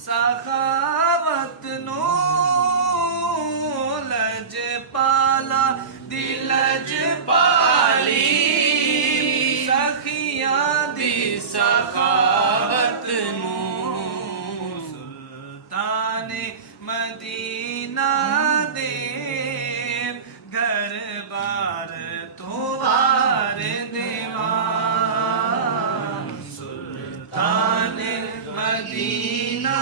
سخاوت نو لج پالا دلج پالی سخیاں دی سخاوت نو سلطان مدینہ دے گھر بار تو وار دیوان سلطان مدینہ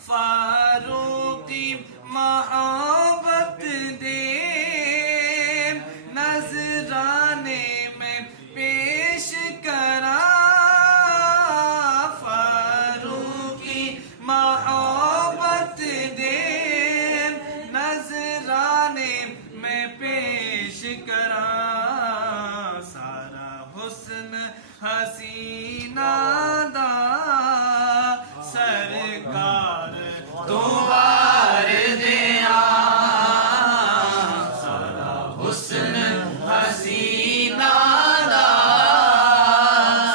فاروقی محبت دے نذرانے میں پیش کرا فاروقی محبت دے نذرانے میں پیش کرا سارا حسن حسینہ دا سرکار دوبار دیا سارا حسن حسینہ دا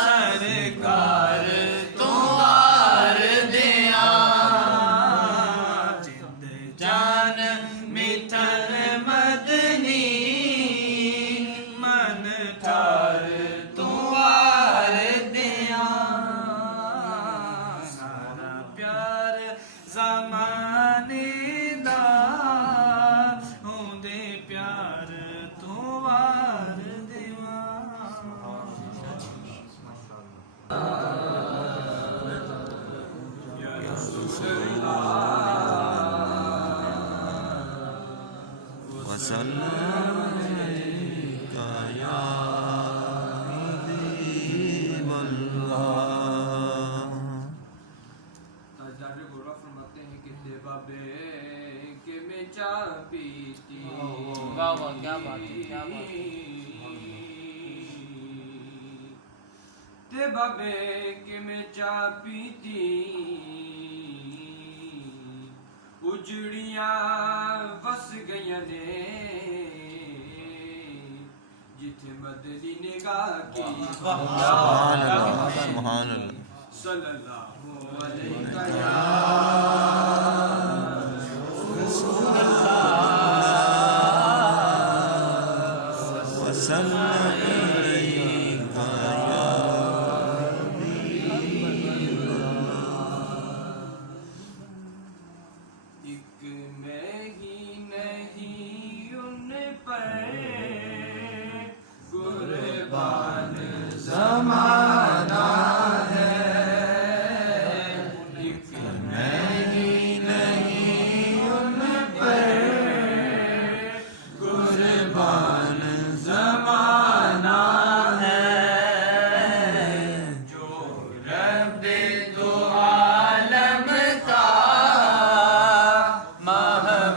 سرکار دوبار دیا جند جان مٹھل مدنی من ٹھار دوبار دیا سارا پیار زمانے دا ہوندے پیار تو وار دیوان یا رسول اللہ وسلم علیکہ یا حبیب اللہ کہ میں چاہ پیتی واہ واہ کیا بات ہے کیا بات ہے تے بابے کہ میں چاہ پیتی اجڑیاں وس گئیاں نے جتھے مدنی نگاہ کی سبحان اللہ سبحان اللہ صلی اللہ علیہ زمانہ ہے ایک میں ہی نہیں ان پر قربان زمانہ ہے جو رب دو عالم کا محبوب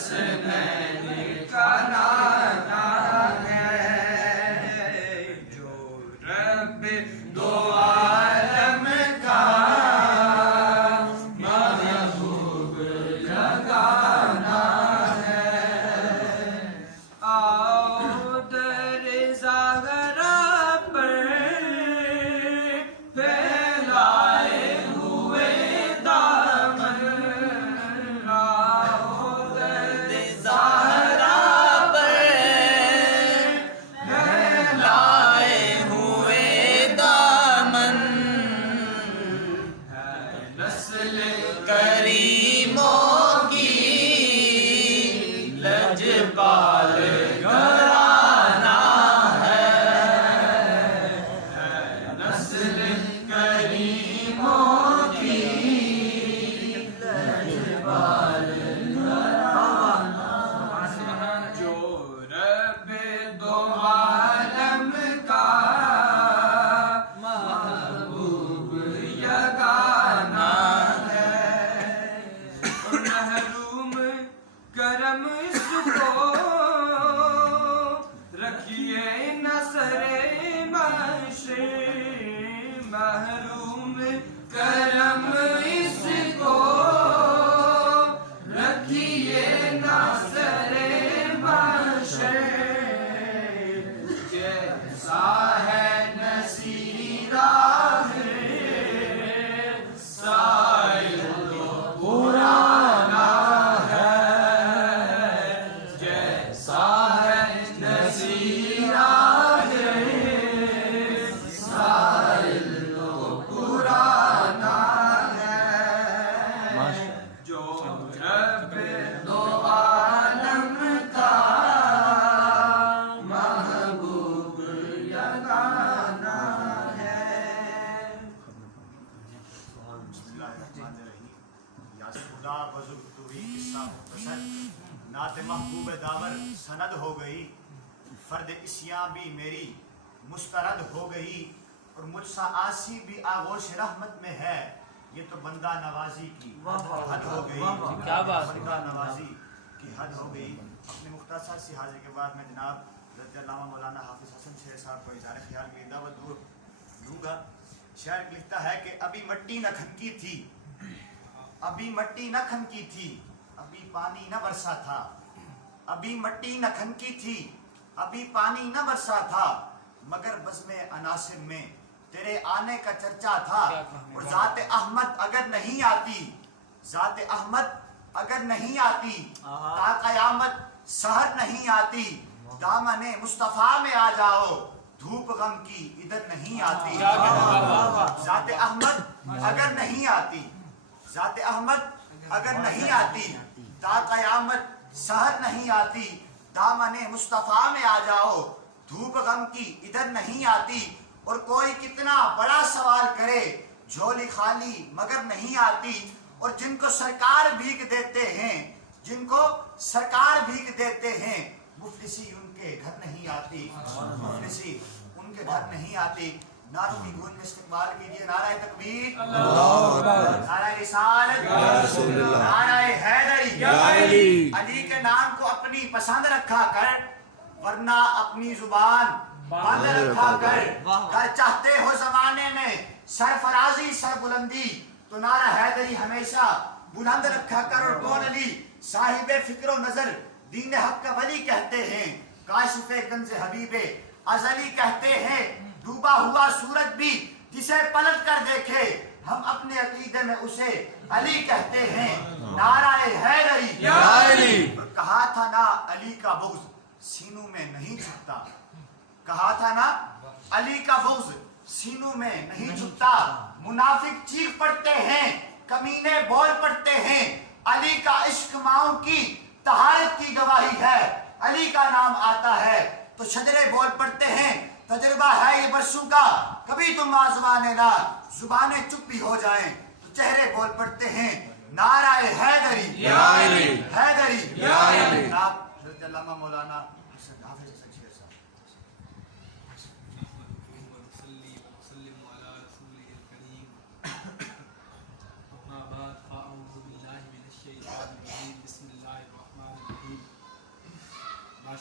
حسنین کا نانا ہے جو رب دو عالم کا محبوب جگانا ہے آؤ در زہرا پر پھیلائے ہوئے دامن آؤ در زہرا پر پھیلائے ہوئے دامن ہے نسل کریموں کی لجپال گھرانہ ہے نسل کریموں کی لجپال گھرانہ جو رب دو عالم کا محبوب یگانہ ہے محروم کرم اس کو رکھیے نصر معشر محروم کرم اس کو رکھیے نصر معشر جیسا ہے نصیرہ ہے سائل تو پرانا ہے جیسا ہے نصیرہ ہے سائل تو پرانا ہے جو رب دو عالم کا محبوب یگانہ ہے بسم اللہ الرحمن الرحیم یا خدا بزرگ تو ہی قصہ مختصر نعت محبوب داور سند ہو گئی فرد اسیاں بھی میری مسترد ہو گئی اور مجھ سا آسی بھی آغوش رحمت میں ہے یہ تو بندہ نوازی کی حد ہو گئی کیا بات ہے بندہ نوازی کی حد ہو گئی اپنے مختصر سی حاضری کے بعد میں جناب حضرت علامہ مولانا حافظ حسن شیر صاحب کو اظہار خیال کی دعوت دوں گا شاعر لکھتا ہے کہ ابھی مٹی نہ کھنکی تھی ابھی مٹی نہ کھنکی تھی ابھی پانی نہ برسا تھا ابھی مٹی نہ کھنکی تھی ابھی پانی نہ برسا تھا مگر بزم عناصر میں تیرے آنے کا چرچا تھا اور ذات احمد اگر نہیں آتی ذات احمد اگر نہیں آتی تا قیامت سحر نہیں آتی دامن مصطفیٰ میں آ جاؤ دھوپ غم کی ادھر نہیں آتی ذات احمد اگر نہیں آتی ذات احمد اگر نہیں آتی تا قیامت سحر نہیں آتی دامن مصطفیٰ میں آ جاؤ دھوپ غم کی ادھر نہیں آتی اور کوئی کتنا بڑا سوال کرے جھولی خالی مگر نہیں آتی اور جن کو سرکار بھیک دیتے ہیں جن کو سرکار بھیک دیتے ہیں مفلسی ان کے گھر نہیں آتی مفلسی ان کے گھر نہیں آتی نعروں کی گونج میں استقبال کیجیے نعرہ تکبیر نعرہ رسالت نعرہ حیدری علی کے نام کو اپنی پسند رکھا کر ورنہ اپنی زبان بند رکھا کر چاہتے ہو زمانے میں سرفرازی سر بلندی تو نعرہ حیدری ہمیشہ بلند رکھا کر اور کون علی صاحب فکر و نظر دین حق کا ولی کہتے ہیں کاشف گنج حبیب ازلی کہتے ہیں ڈوبا ہوا سورج بھی جسے پلٹ کر دیکھے ہم اپنے عقیدے میں اسے علی کہتے ہیں نعرہ حیدری کہا تھا نا علی کا بغض سینوں میں نہیں چھپتا کہا تھا نا علی کا بغض سینوں میں نہیں چھپتا منافق چیخ پڑتے ہیں کمینے بول پڑتے ہیں علی کا عشق ماؤں کی طہارت کی گواہی ہے علی کا نام آتا ہے تو شجرے بول پڑتے ہیں تجربہ ہے یہ برسوں کا کبھی تم آزمانے نہ زبانیں چپ بھی ہو جائیں تو چہرے بول پڑتے ہیں نعرہ حیدری حیدری جناب حضرت علامہ مولانا حافظ حسن شیر صاحب بسم اللہ الرحمن الرحیم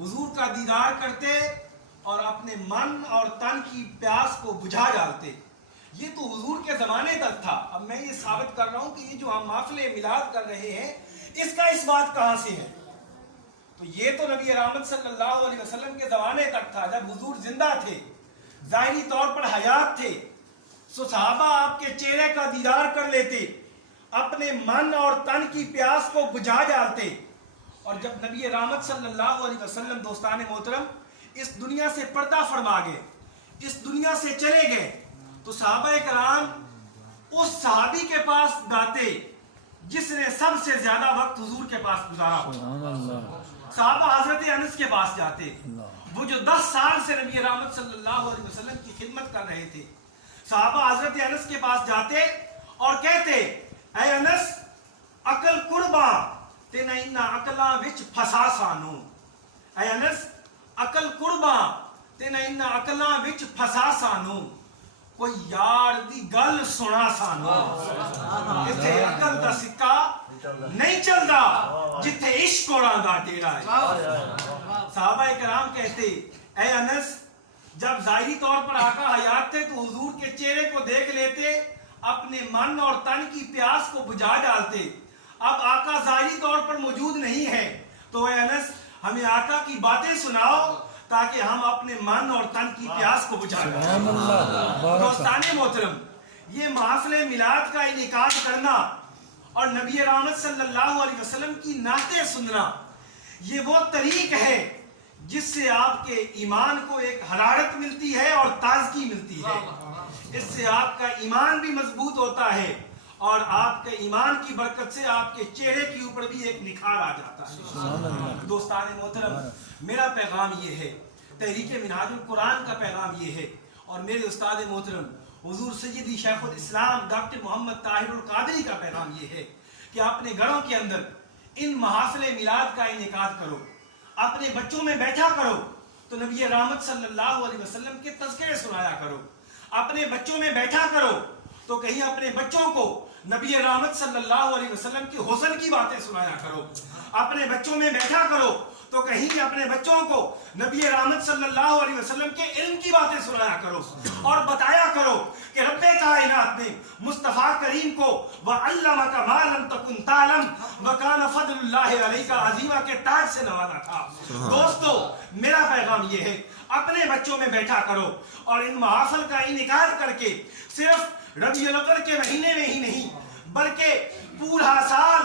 حضور کا دیدار کرتے اور اپنے من اور تن کی پیاس کو بجھا ڈالتے. یہ تو حضور کے زمانے تک تھا. اب میں یہ ثابت کر رہا ہوں کہ یہ جو ہم محفل میلاد کر رہے ہیں اس کا اس بات کہاں سے ہے؟ تو یہ تو نبی رحمت صلی اللہ علیہ وسلم کے زمانے تک تھا جب حضور زندہ تھے, ظاہری طور پر حیات تھے. سو صحابہ آپ کے چہرے کا دیدار کر لیتے, اپنے من اور تن کی پیاس کو بجھا ڈالتے. اور جب نبی رحمت صلی اللہ علیہ وسلم دوستان محترم اس دنیا سے پردہ فرما گئے, اس دنیا سے چلے گئے, تو صحابہ کرام اس صحابی کے پاس جاتے جس نے سب سے زیادہ وقت حضور کے پاس گزارا. صحابہ حضرت انس کے پاس جاتے, وہ جو 10 سال سے نبی رحمت صلی اللہ علیہ وسلم کی خدمت کر رہے تھے. صحابہ حضرت انس کے پاس جاتے اور کہتے, اے انس عقل قربا تینا انہا عقلاں وچ پھسا سانو. اے انس عقل قربا تینا انہا عقلاں وچ پھسا سانو. کوئی یار دی گل سنا سانو. جتھے عقل دا سکہ نہیں چلدا, جتھے عشق اوڑاں دا ڈیرا ہے. صحابہ کرام کہتے, اے انس جب ظاہری طور پر آقا حیات تھے تو حضور کے چہرے کو دیکھ لیتے, اپنے من اور تن کی پیاس کو بجھا ڈالتے. اب آقا ظاہری طور پر موجود نہیں ہے تو اے انس ہمیں آقا کی باتیں سناؤ تاکہ ہم اپنے من اور تن کی پیاس کو بجھا ڈالیں. دوستان محترم, یہ محفل میلاد کا انعقاد کرنا اور نبی رحمت صلی اللہ علیہ وسلم کی نعتیں سننا, یہ وہ طریق ہے جس سے آپ کے ایمان کو ایک حرارت ملتی ہے اور تازگی ملتی ہے. اس سے آپ کا ایمان بھی مضبوط ہوتا ہے اور آپ کے ایمان کی برکت سے آپ کے چہرے کے اوپر بھی ایک نکھار آ جاتا ہے. دوستان محترم, میرا پیغام یہ ہے, تحریک منہاج القرآن کا پیغام یہ ہے, اور میرے استاد محترم حضور سیدی شیخ الاسلام ڈاکٹر محمد طاہر القادری کا پیغام یہ ہے کہ اپنے گھروں کے اندر ان محافل میلاد کا انعقاد کرو, اپنے بچوں میں بیٹھا کرو تو نبی رحمت صلی اللہ علیہ وسلم کے تذکرے سنایا کرو. اپنے بچوں میں بیٹھا کرو تو کہیں اپنے بچوں کو نبی رحمت صلی اللہ علیہ وسلم کے حسن کی باتیں سنایا کرو. اپنے بچوں میں بیٹھا کرو تو کہیں اپنے بچوں کو نبی رحمت صلی اللہ علیہ وسلم کے علم کی باتیں سنایا کرو اور بتایا کرو کہ رب کائنات نے مصطفیٰ کریم کو وَعَلَّمَكَ مَا لَمْ تَكُنْ تَعْلَمْ وَكَانَ فَضْلُ اللَّهِ عَلَيْكَ عَظِيمًا کے تاج سے نوازا تھا. دوستو, میرا پیغام یہ ہے, اپنے بچوں میں بیٹھا کرو اور ان محافل کا انعقاد کر کے صرف ربیع الاول کے مہینے میں ہی نہیں بلکہ پورا سال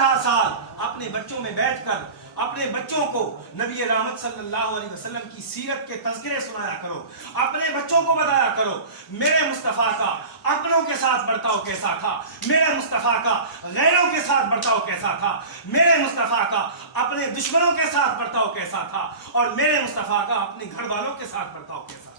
ہا سال اپنے بچوں میں بیٹھ کر اپنے بچوں کو نبی رحمت صلی اللہ علیہ وسلم کی سیرت کے تذکرے سنایا کرو. اپنے بچوں کو بتایا کرو میرے مصطفیٰ کا اپنوں کے ساتھ برتاؤ کیسا تھا, میرے مصطفیٰ کا غیروں کے ساتھ برتاؤ کیسا تھا, میرے مصطفیٰ کا اپنے دشمنوں کے ساتھ برتاؤ کیسا تھا, اور میرے مصطفیٰ کا اپنے گھر والوں کے ساتھ برتاؤ کیسا تھا.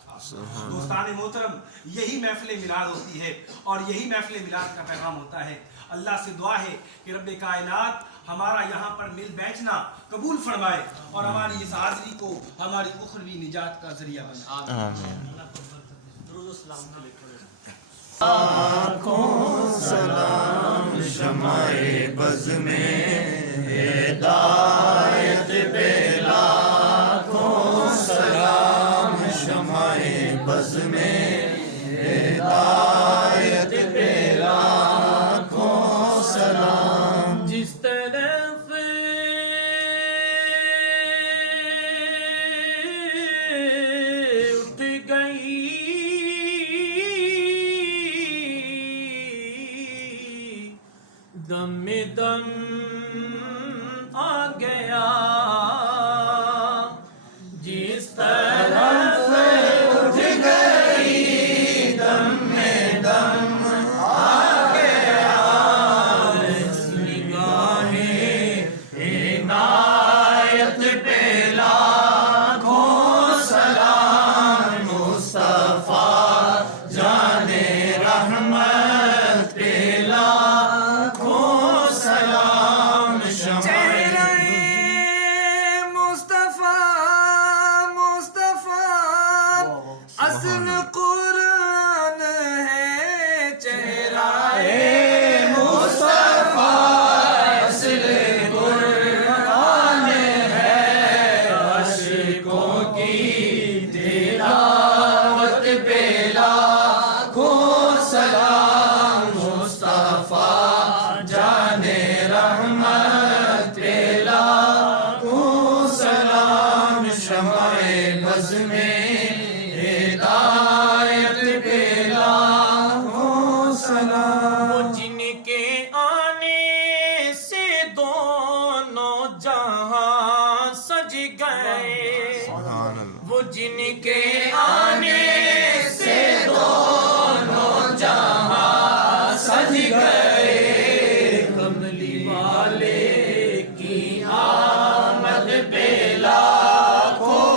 دوستان محترم, یہی محفل میلاد ہوتی ہے اور یہی محفل میلاد کا پیغام ہوتا ہے. اللہ سے دعا ہے کہ رب کائنات ہمارا یہاں پر مل بیٹھنا قبول فرمائے اور ہماری اس حاضری کو ہماری اخروی نجات کا ذریعہ بنائے. آنکھوں سلام شمع بز میں ہدایت پہ لاکھوں سلام شمع بز میں ہدایت پہ لاکھوں سلام. جس طرف اٹھ گئی دم دم آ گیا, جس طرف اٹھ گئی دم دم آ گیا, نگاہیں عنایت پہ لاکھوں سلام. مصطفیٰ جان رحمت پہ لاکھوں سلام. شمع اصل قرآن ہے, چہرہ مصطفیٰ اصل قرآن ہے, جہاں سج گئے وہ جن کے آنے سے دونوں جہاں سج گئے کملی والے کی آمد پہ لاکھوں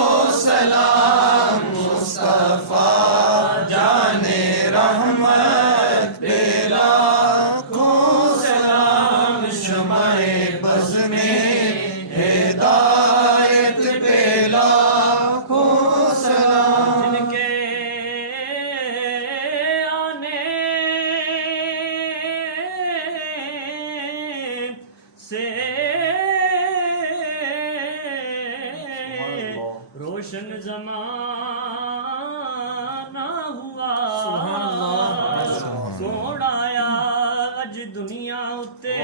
سلام مصطفیٰ جان رحمت پہ لاکھوں سلام شمع بز میں ہدایت پہ لاکھوں سلام جن کے آنے سے روشن زمانہ ہوا سونا آیا اج دنیا اتے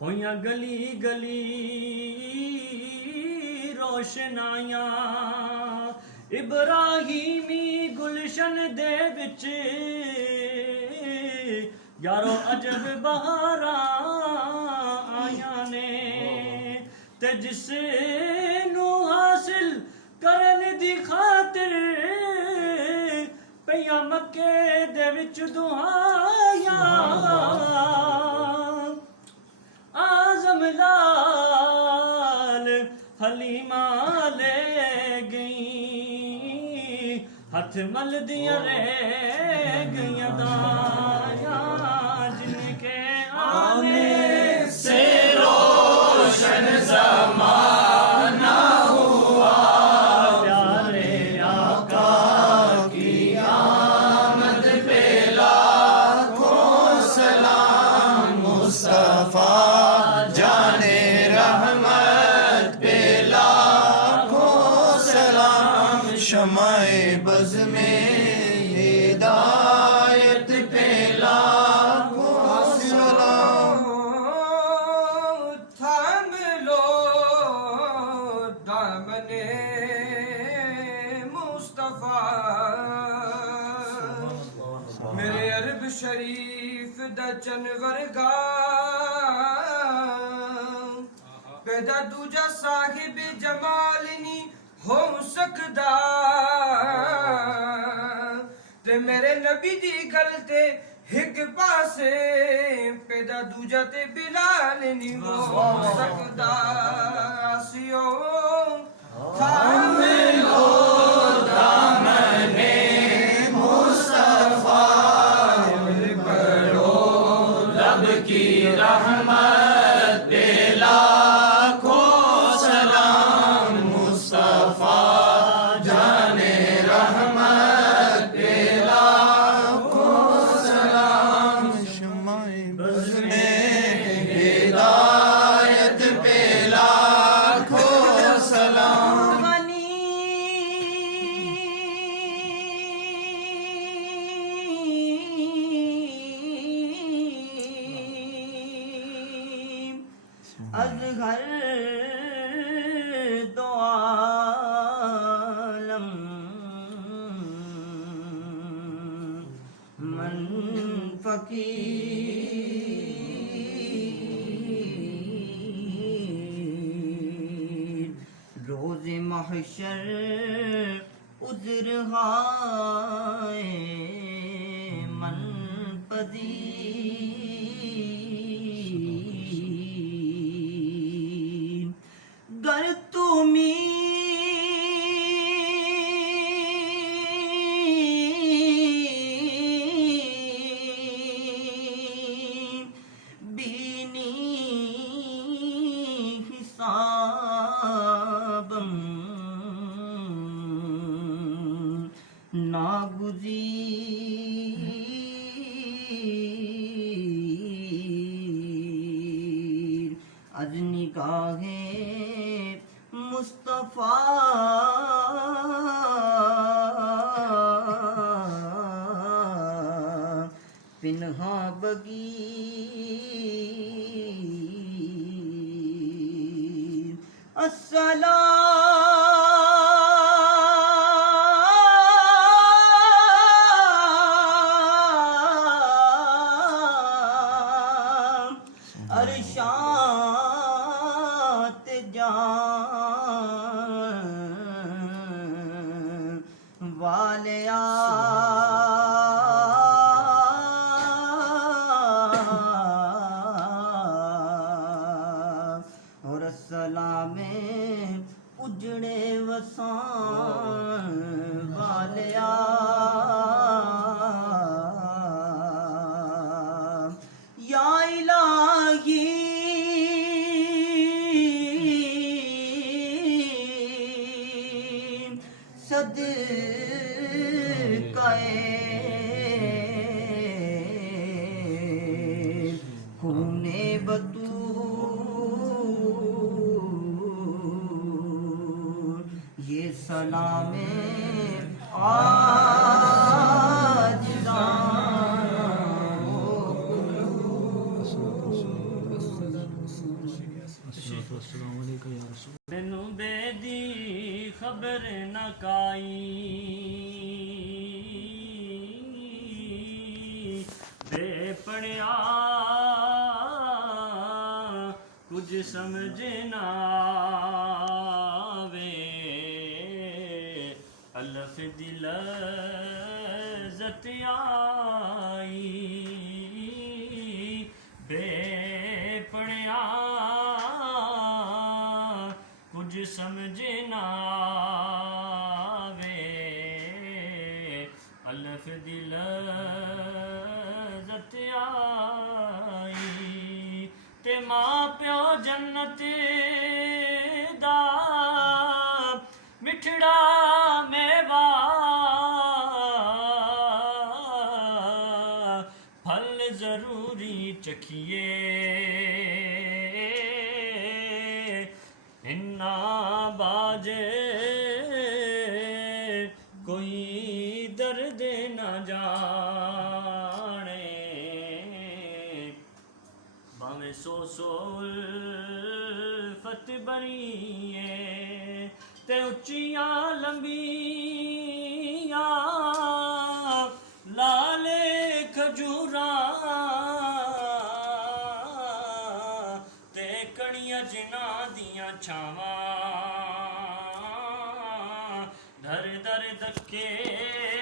ہویاں گلی گلی روشنائیاں ابراہیمی گلشن دے وچ یارو عجب بہاراں آیاں نے تے جس نو حاصل کرن دی خاطر پیا مکے دے وچ دعائیاں آزم لال حلیمہ لے گئی ہاتھ مل دیاں رہ گئیاں دایاں جن کے آنے سے روشن زمانہ ہوا پیارے آقا کی آمد پہ لاکھوں سلام مصطفیٰ جان رحمت پہ لاکھوں سلام شمع بز میں ہدایت پہ لاکھوں سلام تھام لو دامن مصطفیٰ میرے عرب شریف دا چنور گا پیدا دوجا صاحب جمال نہیں ہو سکدا تے میرے نبی دی گل تے ایک پاسے پیدا دوجا تے بلال نہیں ہو سکدا سیو تھام لو دامن مصطفیٰ پڑھو رب کی رحمت پہ لاکھوں سلام مصطفیٰ جان رحمت پہ لاکھوں سلام شمع بز میں ہدایت پہ لاکھوں سلام ازہر دو عالم من فقیر روز محشر عذر ہائے من پذیر گر بینی حسابم ناگزیر از نگاہ مصطفیٰ پنہا بگیر السلام عرشات جان والیا اور السلام اجڑے وسان والیا یا الہی صدقہ خون بطور یہ سلام مینوں بے دی خبر نہ کائی بے پڑھیا کچھ سمجھ نہ آوے الف دی لذت آئی بے پڑھیا کچھ سمجھ نہ آوے الف دی لذت آئی تے ماں پیو جنت دا مٹھڑا میوا پھل ضروری چکھیے انا باج کوئی درد نہ جانے باویں سو الفت بریے تے اچیاں لمبیاں لالے کھجوراں تے کڑیاں جناں دیاں چھاواں در در دکے